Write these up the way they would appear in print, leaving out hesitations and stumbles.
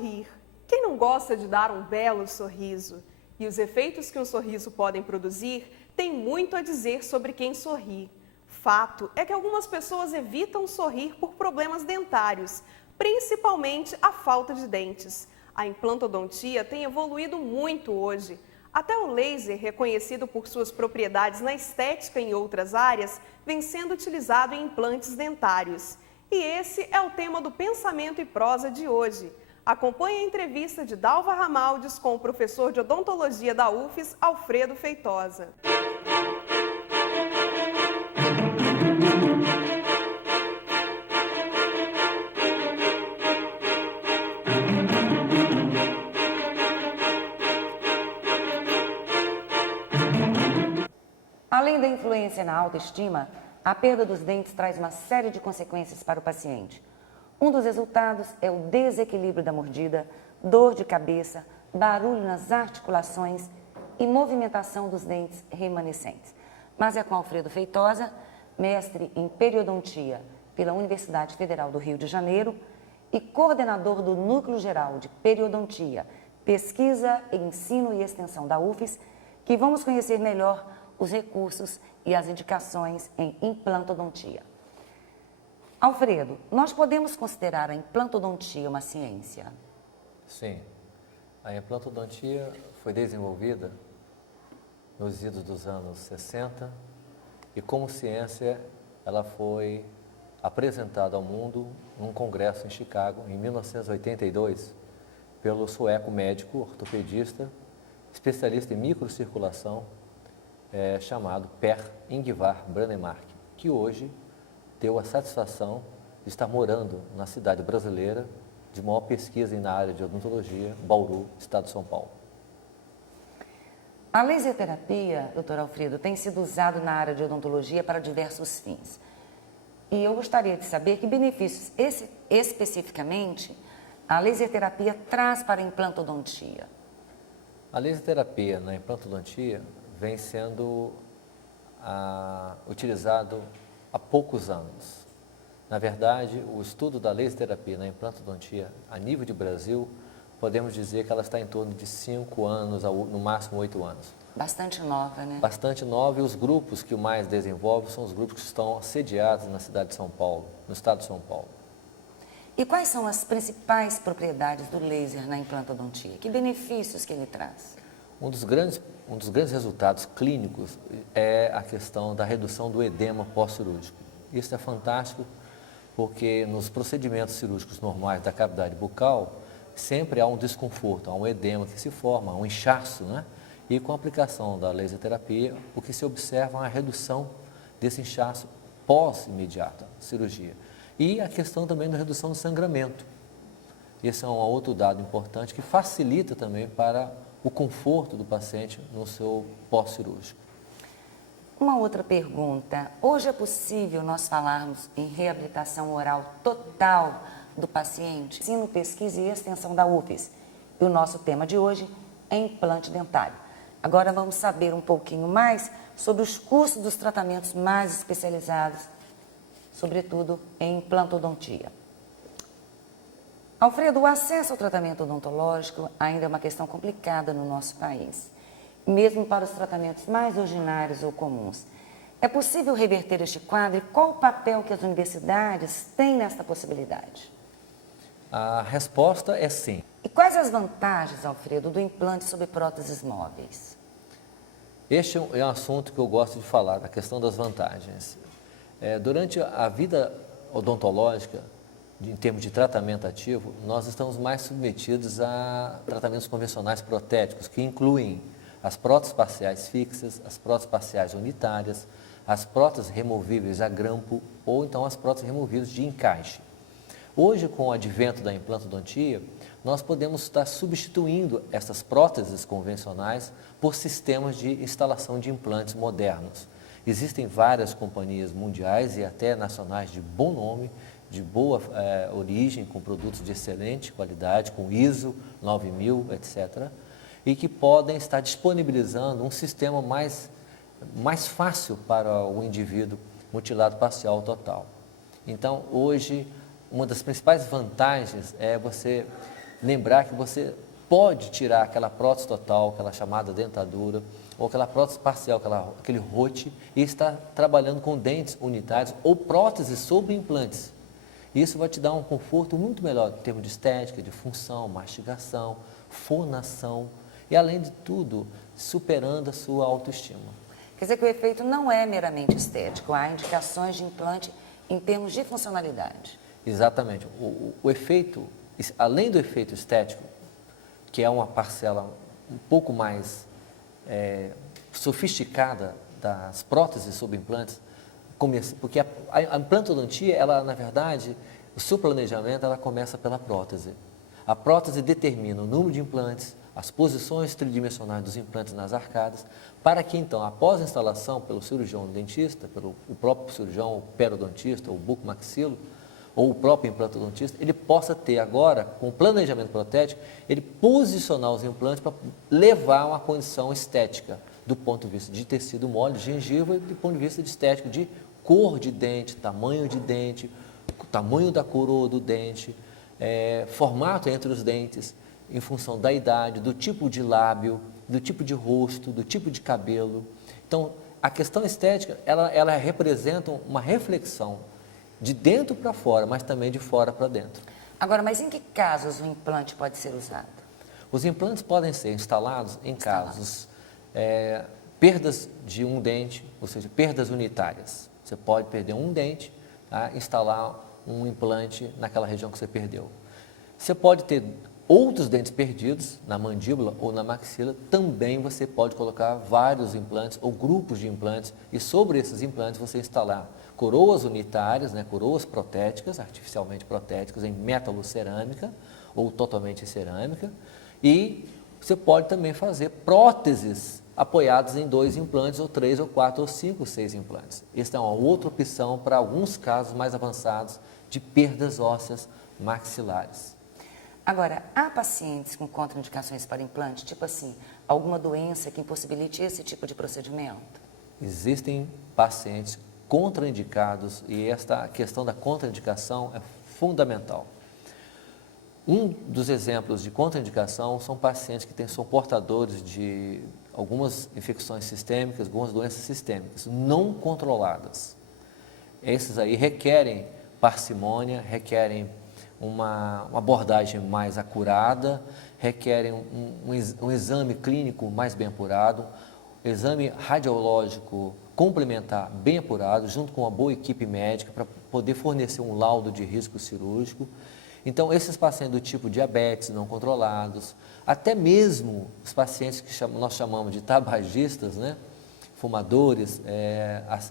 Sorrir. Quem não gosta de dar um belo sorriso? E os efeitos que um sorriso podem produzir tem muito a dizer sobre quem sorri. Fato é que algumas pessoas evitam sorrir por problemas dentários, principalmente a falta de dentes. A implantodontia tem evoluído muito hoje. Até o laser, reconhecido por suas propriedades na estética e em outras áreas, vem sendo utilizado em implantes dentários. E esse é o tema do Pensamento e Prosa de hoje. Acompanhe a entrevista de Dalva Ramaldes com o professor de odontologia da UFES, Alfredo Feitosa. Além da influência na autoestima, a perda dos dentes traz uma série de consequências para o paciente. Um dos resultados é o desequilíbrio da mordida, dor de cabeça, barulho nas articulações e movimentação dos dentes remanescentes. Mas é com Alfredo Feitosa, mestre em periodontia pela Universidade Federal do Rio de Janeiro e coordenador do Núcleo Geral de Periodontia, Pesquisa, Ensino e Extensão da UFES, que vamos conhecer melhor os recursos e as indicações em implantodontia. Alfredo, nós podemos considerar a implantodontia uma ciência? Sim. A implantodontia foi desenvolvida nos idos dos anos 60 e, como ciência, ela foi apresentada ao mundo num congresso em Chicago, em 1982, pelo sueco médico, ortopedista, especialista em microcirculação, chamado Per Ingvar Brånemark, que hoje deu a satisfação de estar morando na cidade brasileira de maior pesquisa na área de odontologia, Bauru, estado de São Paulo. A laserterapia, doutor Alfredo, tem sido usada na área de odontologia para diversos fins. E eu gostaria de saber que benefícios especificamente a laserterapia traz para a implantodontia. A laserterapia na implantodontia vem sendo utilizado há poucos anos. Na verdade, o estudo da laserterapia na implantodontia, a nível de Brasil, podemos dizer que ela está em torno de 5 anos, no máximo 8 anos. Bastante nova, né? Bastante nova, e os grupos que o mais desenvolvem são os grupos que estão sediados na cidade de São Paulo, no estado de São Paulo. E quais são as principais propriedades do laser na implantodontia? Que benefícios que ele traz? Um dos grandes resultados clínicos é a questão da redução do edema pós-cirúrgico. Isso é fantástico porque nos procedimentos cirúrgicos normais da cavidade bucal, sempre há um desconforto, há um edema que se forma, um inchaço, né? E com a aplicação da laserterapia, o que se observa é a redução desse inchaço pós-imediata cirurgia. E a questão também da redução do sangramento. Esse é um outro dado importante que facilita também para o conforto do paciente no seu pós-cirúrgico. Uma outra pergunta. Hoje é possível nós falarmos em reabilitação oral total do paciente? Ensino, pesquisa e extensão da UFES. E o nosso tema de hoje é implante dentário. Agora vamos saber um pouquinho mais sobre os cursos dos tratamentos mais especializados, sobretudo em implantodontia. Alfredo, o acesso ao tratamento odontológico ainda é uma questão complicada no nosso país, mesmo para os tratamentos mais ordinários ou comuns. É possível reverter este quadro e qual o papel que as universidades têm nesta possibilidade? A resposta é sim. E quais as vantagens, Alfredo, do implante sob próteses móveis? Este é um assunto que eu gosto de falar, a questão das vantagens. Durante a vida odontológica, em termos de tratamento ativo, nós estamos mais submetidos a tratamentos convencionais protéticos, que incluem as próteses parciais fixas, as próteses parciais unitárias, as próteses removíveis a grampo ou então as próteses removíveis de encaixe. Hoje, com o advento da implantodontia, nós podemos estar substituindo essas próteses convencionais por sistemas de instalação de implantes modernos. Existem várias companhias mundiais e até nacionais de bom nome, de boa origem, com produtos de excelente qualidade, com ISO 9000, etc., e que podem estar disponibilizando um sistema mais fácil para o indivíduo mutilado parcial ou total. Então, hoje, uma das principais vantagens é você lembrar que você pode tirar aquela prótese total, aquela chamada dentadura, ou aquela prótese parcial, aquele rote, e estar trabalhando com dentes unitários ou próteses sobre implantes. Isso vai te dar um conforto muito melhor em termos de estética, de função, mastigação, fonação e, além de tudo, superando a sua autoestima. Quer dizer que o efeito não é meramente estético, há indicações de implante em termos de funcionalidade. Exatamente. O efeito, além do efeito estético, que é uma parcela um pouco mais sofisticada das próteses sobre implantes, porque a implantodontia, ela, na verdade, o seu planejamento, ela começa pela prótese. A prótese determina o número de implantes, as posições tridimensionais dos implantes nas arcadas, para que então, após a instalação pelo cirurgião dentista, pelo o próprio cirurgião o periodontista, ou bucomaxilo, ou o próprio implantodontista, ele possa ter agora, com o planejamento protético, ele posicionar os implantes para levar a uma condição estética, do ponto de vista de tecido mole, de gengiva, e do ponto de vista de estético, de cor de dente, tamanho da coroa do dente, formato entre os dentes, em função da idade, do tipo de lábio, do tipo de rosto, do tipo de cabelo. Então, a questão estética, ela representa uma reflexão de dentro para fora, mas também de fora para dentro. Agora, mas em que casos o implante pode ser usado? Os implantes podem ser instalados em casos, perdas de um dente, ou seja, perdas unitárias. Você pode perder um dente, tá? Instalar um implante naquela região que você perdeu. Você pode ter outros dentes perdidos na mandíbula ou na maxila, também você pode colocar vários implantes ou grupos de implantes e sobre esses implantes você instalar coroas unitárias, coroas protéticas, artificialmente protéticas em metalocerâmica ou totalmente em cerâmica, e você pode também fazer próteses apoiadas em 2 implantes, ou 3, ou 4, ou 5, ou 6 implantes. Esta é uma outra opção para alguns casos mais avançados de perdas ósseas maxilares. Agora, há pacientes com contraindicações para implante, tipo assim, alguma doença que impossibilite esse tipo de procedimento? Existem pacientes contraindicados e esta questão da contraindicação é fundamental. Um dos exemplos de contraindicação são pacientes que são portadores de algumas infecções sistêmicas, algumas doenças sistêmicas não controladas. Esses aí requerem parcimônia, requerem uma abordagem mais acurada, requerem um exame clínico mais bem apurado, exame radiológico complementar bem apurado, junto com uma boa equipe médica para poder fornecer um laudo de risco cirúrgico. Então, esses pacientes do tipo diabetes não controlados, até mesmo os pacientes que nós chamamos de tabagistas, fumadores,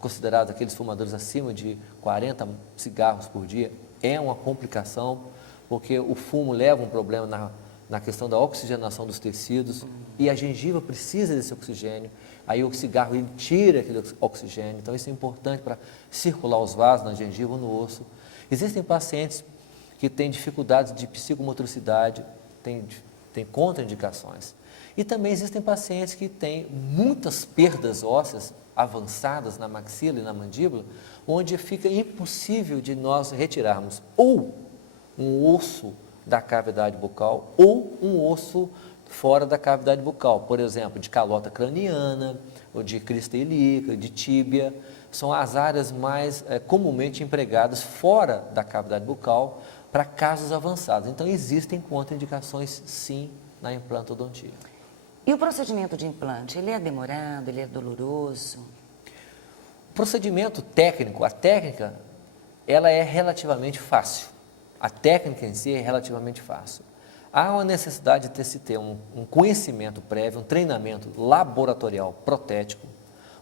considerados aqueles fumadores acima de 40 cigarros por dia, é uma complicação, porque o fumo leva um problema na questão da oxigenação dos tecidos e a gengiva precisa desse oxigênio. Aí o cigarro ele tira aquele oxigênio, então isso é importante para circular os vasos na gengiva ou no osso. Existem pacientes que têm dificuldades de psicomotricidade, têm contraindicações. E também existem pacientes que têm muitas perdas ósseas avançadas na maxila e na mandíbula, onde fica impossível de nós retirarmos ou um osso da cavidade bucal ou um osso fora da cavidade bucal, por exemplo, de calota craniana, ou de crista ilíaca, de tíbia, são as áreas mais comumente empregadas fora da cavidade bucal para casos avançados. Então, existem contraindicações, sim, na implantodontia. E o procedimento de implante, ele é demorado, ele é doloroso? O procedimento técnico, a técnica, ela é relativamente fácil. A técnica em si é relativamente fácil. Há uma necessidade de se ter um conhecimento prévio, um treinamento laboratorial protético,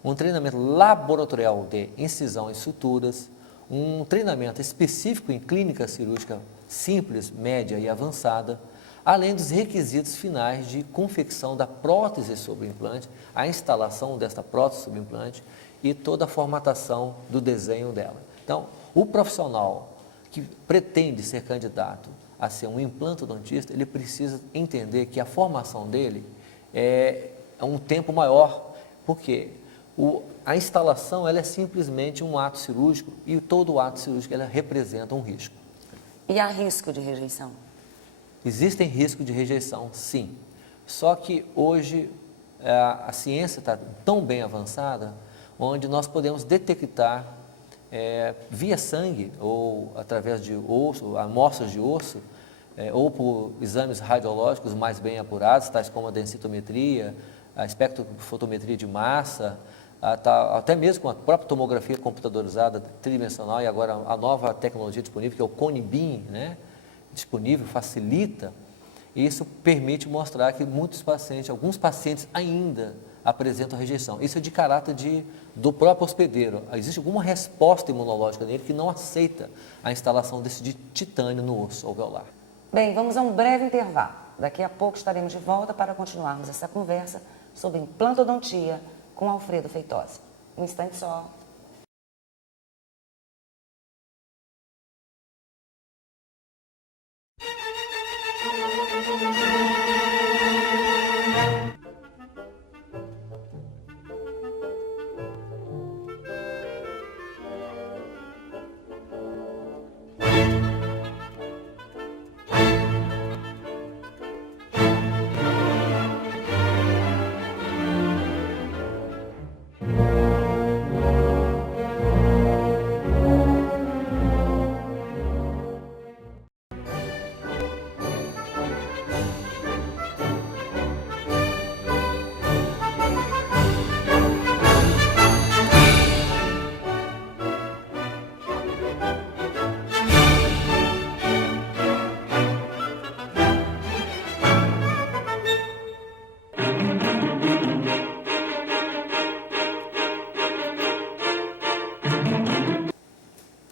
um treinamento laboratorial de incisão e suturas, um treinamento específico em clínica cirúrgica simples, média e avançada, além dos requisitos finais de confecção da prótese sobre o implante, a instalação desta prótese sobre o implante e toda a formatação do desenho dela. Então, o profissional que pretende ser candidato a ser um implantodontista, ele precisa entender que a formação dele é um tempo maior, porque a instalação ela é simplesmente um ato cirúrgico e todo ato cirúrgico ela representa um risco. E há risco de rejeição? Existem riscos de rejeição, sim. Só que hoje a ciência está tão bem avançada, onde nós podemos detectar via sangue ou através de osso, amostras de osso, ou por exames radiológicos mais bem apurados, tais como a densitometria, a espectrofotometria de massa, até mesmo com a própria tomografia computadorizada tridimensional e agora a nova tecnologia disponível, que é o Cone-Beam, né? Disponível, facilita, e isso permite mostrar que alguns pacientes ainda apresentam rejeição. Isso é de caráter do próprio hospedeiro. Existe alguma resposta imunológica nele que não aceita a instalação desse de titânio no osso alveolar. Bem, vamos a um breve intervalo. Daqui a pouco estaremos de volta para continuarmos essa conversa sobre implantodontia com Alfredo Feitosa. Um instante só.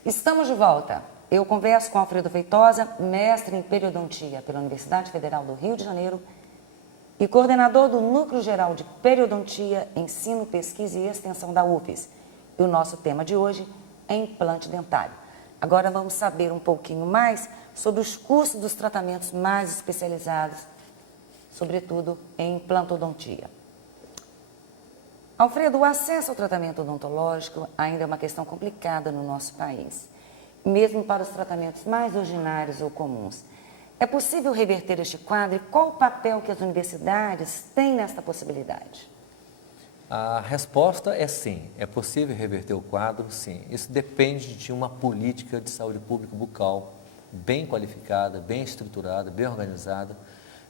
Estamos de volta. Eu converso com Alfredo Feitosa, mestre em periodontia pela Universidade Federal do Rio de Janeiro e coordenador do Núcleo Geral de Periodontia, Ensino, Pesquisa e Extensão da UFES. E o nosso tema de hoje é implante dentário. Agora vamos saber um pouquinho mais sobre os custos dos tratamentos mais especializados, sobretudo em implantodontia. Alfredo, o acesso ao tratamento odontológico ainda é uma questão complicada no nosso país, mesmo para os tratamentos mais ordinários ou comuns. É possível reverter este quadro e qual o papel que as universidades têm nesta possibilidade? A resposta é sim, é possível reverter o quadro, sim. Isso depende de uma política de saúde pública bucal bem qualificada, bem estruturada, bem organizada,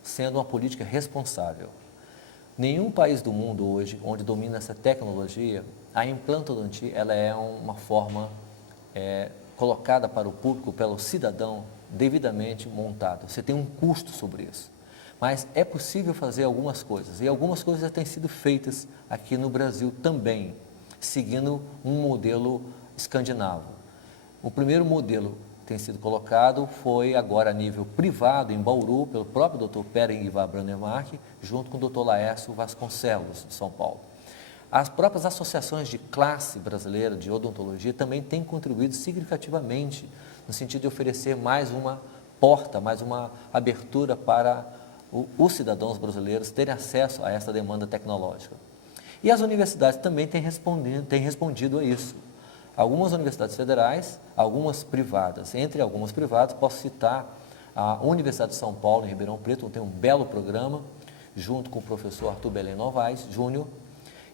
sendo uma política responsável. Nenhum país do mundo hoje, onde domina essa tecnologia, a implantodontia ela é uma forma colocada para o público, pelo cidadão, devidamente montada. Você tem um custo sobre isso. Mas é possível fazer algumas coisas, e algumas coisas já têm sido feitas aqui no Brasil também, seguindo um modelo escandinavo. O primeiro modelo que tem sido colocado foi agora a nível privado, em Bauru, pelo próprio Dr. Per Ingvar Brandemark, junto com o Dr. Laércio Vasconcelos, de São Paulo. As próprias associações de classe brasileira de odontologia também têm contribuído significativamente no sentido de oferecer mais uma porta, mais uma abertura para os cidadãos brasileiros terem acesso a essa demanda tecnológica. E as universidades também têm respondido a isso. Algumas universidades federais, algumas privadas. Entre algumas privadas, posso citar a Universidade de São Paulo, em Ribeirão Preto, tem um belo programa, junto com o professor Arthur Belém Novaes, Júnior,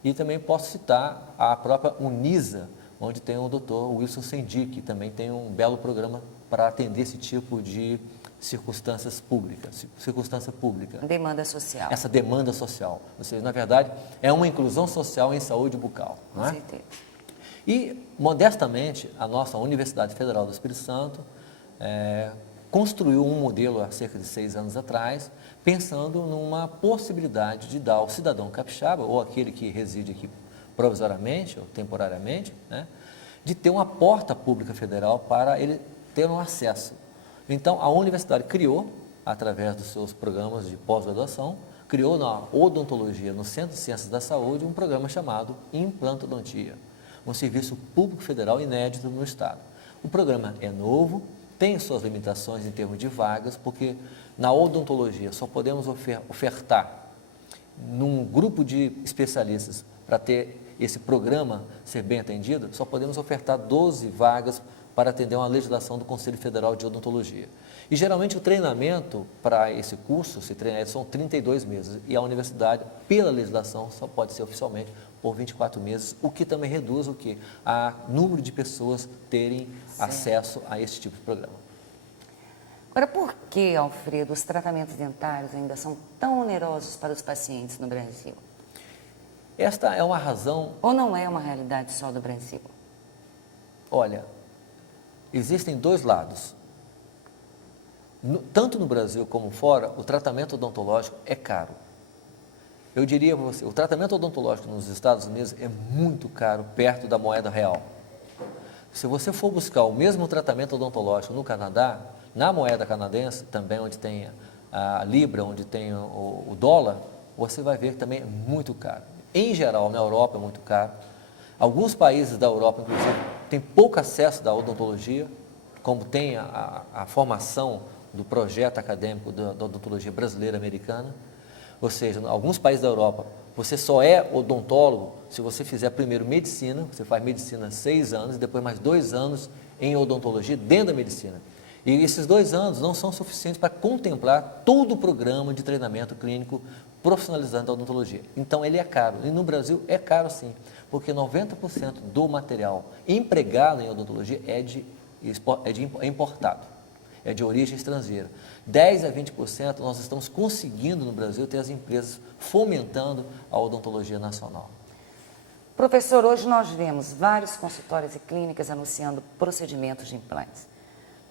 e também posso citar a própria Unisa, onde tem o Dr. Wilson Sendic, que também tem um belo programa para atender esse tipo de circunstância pública. Demanda social. Essa demanda social. Ou seja, na verdade, é uma inclusão social em saúde bucal. Com não é? certeza. E, modestamente, a nossa Universidade Federal do Espírito Santo construiu um modelo há cerca de 6 anos atrás, pensando numa possibilidade de dar ao cidadão capixaba, ou aquele que reside aqui provisoriamente ou temporariamente, né, de ter uma porta pública federal para ele ter um acesso. Então, a universidade criou, através dos seus programas de pós-graduação, criou na odontologia, no Centro de Ciências da Saúde, um programa chamado Implantodontia, um serviço público federal inédito no Estado. O programa é novo, tem suas limitações em termos de vagas, porque na odontologia só podemos ofertar num grupo de especialistas para ter esse programa ser bem atendido, só podemos ofertar 12 vagas para atender uma legislação do Conselho Federal de Odontologia. E geralmente o treinamento para esse curso, são 32 meses, e a universidade, pela legislação, só pode ser oficialmente por 24 meses, o que também reduz o quê? A número de pessoas terem acesso a esse tipo de programa. Agora, por que, Alfredo, os tratamentos dentários ainda são tão onerosos para os pacientes no Brasil? Esta é uma razão. Ou não é uma realidade só do Brasil? Olha, existem dois lados. Tanto no Brasil como fora, o tratamento odontológico é caro. Eu diria a você, o tratamento odontológico nos Estados Unidos é muito caro, perto da moeda real. Se você for buscar o mesmo tratamento odontológico no Canadá, na moeda canadense, também onde tem a libra, onde tem o dólar, você vai ver que também é muito caro. Em geral, na Europa é muito caro. Alguns países da Europa, inclusive, têm pouco acesso da odontologia, como tem a formação do projeto acadêmico da odontologia brasileira americana. Ou seja, em alguns países da Europa, você só é odontólogo se você fizer primeiro medicina, você faz medicina 6 anos e depois mais 2 anos em odontologia dentro da medicina. E esses 2 anos não são suficientes para contemplar todo o programa de treinamento clínico profissionalizante da odontologia. Então ele é caro, e no Brasil é caro sim, porque 90% do material empregado em odontologia é importado, é de origem estrangeira. 10 a 20% nós estamos conseguindo no Brasil ter as empresas fomentando a odontologia nacional. Professor, hoje nós vemos vários consultórios e clínicas anunciando procedimentos de implantes.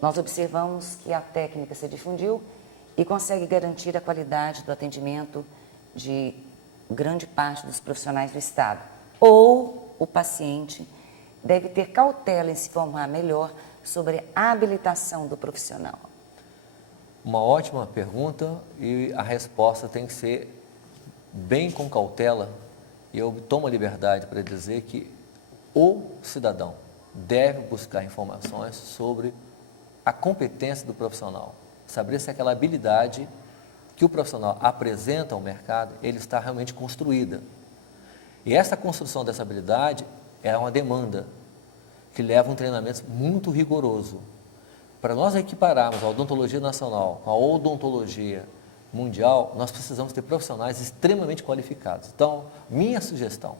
Nós observamos que a técnica se difundiu e consegue garantir a qualidade do atendimento de grande parte dos profissionais do Estado. Ou o paciente deve ter cautela em se informar melhor sobre a habilitação do profissional. Uma ótima pergunta, e a resposta tem que ser bem com cautela. E eu tomo a liberdade para dizer que o cidadão deve buscar informações sobre a competência do profissional, saber se aquela habilidade que o profissional apresenta ao mercado, ele está realmente construída. E essa construção dessa habilidade é uma demanda que leva um treinamento muito rigoroso. Para nós equipararmos a odontologia nacional com a odontologia mundial, nós precisamos ter profissionais extremamente qualificados. Então, minha sugestão,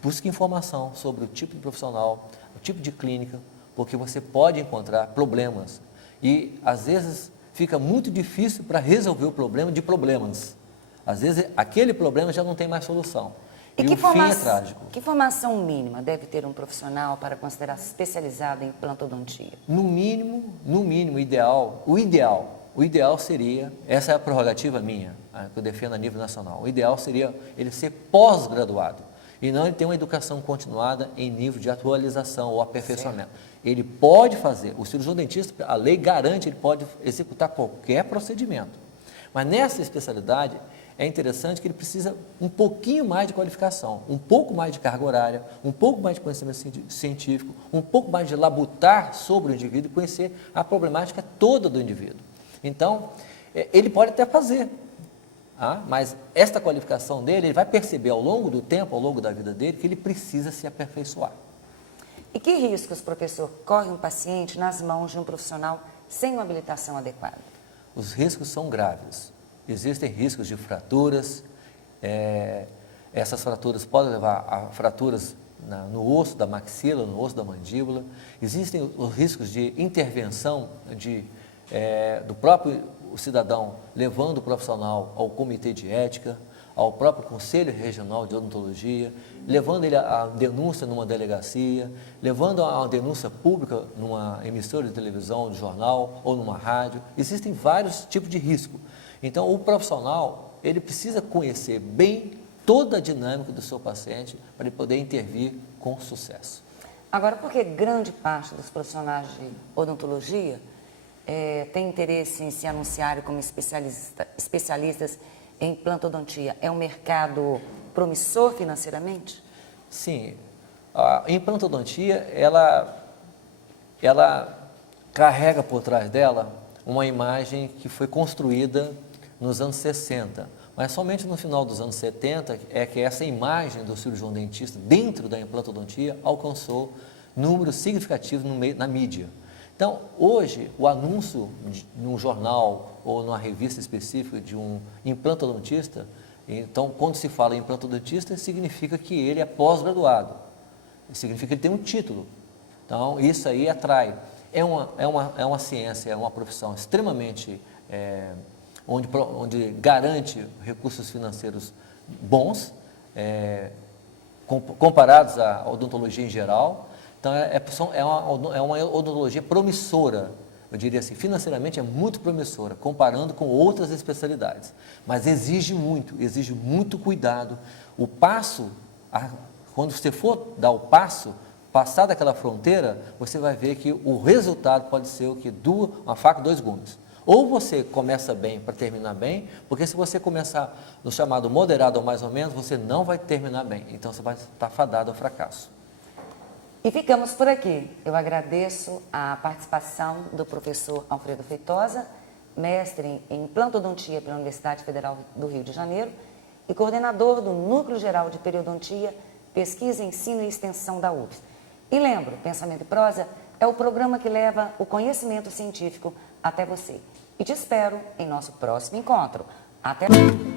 busque informação sobre o tipo de profissional, o tipo de clínica, porque você pode encontrar problemas e, às vezes, fica muito difícil para resolver o problema de problemas. Às vezes, aquele problema já não tem mais solução. E o fim é trágico. Que formação mínima deve ter um profissional para considerar-se especializado em implantodontia? No mínimo, o ideal seria, essa é a prerrogativa minha, que eu defendo a nível nacional, o ideal seria ele ser pós-graduado e não ele ter uma educação continuada em nível de atualização ou aperfeiçoamento. Certo. Ele pode fazer, o cirurgião dentista, a lei garante, ele pode executar qualquer procedimento, mas nessa especialidade é interessante que ele precisa um pouquinho mais de qualificação, um pouco mais de carga horária, um pouco mais de conhecimento científico, um pouco mais de labutar sobre o indivíduo e conhecer a problemática toda do indivíduo. Então, ele pode até fazer, mas esta qualificação dele, ele vai perceber ao longo do tempo, ao longo da vida dele, que ele precisa se aperfeiçoar. E que riscos, professor, corre um paciente nas mãos de um profissional sem uma habilitação adequada? Os riscos são graves. Existem riscos de fraturas, essas fraturas podem levar a fraturas no osso da maxila, no osso da mandíbula. Existem os riscos de intervenção do próprio cidadão, levando o profissional ao comitê de ética, ao próprio Conselho Regional de Odontologia, levando ele à denúncia numa delegacia, levando a uma denúncia pública numa emissora de televisão, de jornal ou numa rádio. Existem vários tipos de risco. Então, o profissional, ele precisa conhecer bem toda a dinâmica do seu paciente para ele poder intervir com sucesso. Agora, por que grande parte dos profissionais de odontologia tem interesse em se anunciarem como especialistas em implantodontia? É um mercado promissor financeiramente? Sim. A implantodontia, ela carrega por trás dela uma imagem que foi construída nos anos 60, mas somente no final dos anos 70 é que essa imagem do cirurgião dentista dentro da implantodontia alcançou números significativos na mídia. Então, hoje, o anúncio num jornal ou numa revista específica de um implantodontista, então, quando se fala em implantodontista, significa que ele é pós-graduado, significa que ele tem um título. Então, isso aí atrai. É uma ciência, é uma profissão extremamente, onde garante recursos financeiros bons, comparados à odontologia em geral. Então, é uma odontologia promissora, eu diria assim, financeiramente é muito promissora, comparando com outras especialidades. Mas exige muito cuidado. O passo, quando você for dar o passo, passar daquela fronteira, você vai ver que o resultado pode ser o que uma faca, dois gumes. Ou você começa bem para terminar bem, porque se você começar no chamado moderado ou mais ou menos, você não vai terminar bem. Então, você vai estar fadado ao fracasso. E ficamos por aqui. Eu agradeço a participação do professor Alfredo Feitosa, mestre em implantodontia pela Universidade Federal do Rio de Janeiro e coordenador do Núcleo Geral de Periodontia, Pesquisa, Ensino e Extensão da UFS. E lembro, Pensamento e Prosa é o programa que leva o conhecimento científico até você. E te espero em nosso próximo encontro. Até lá!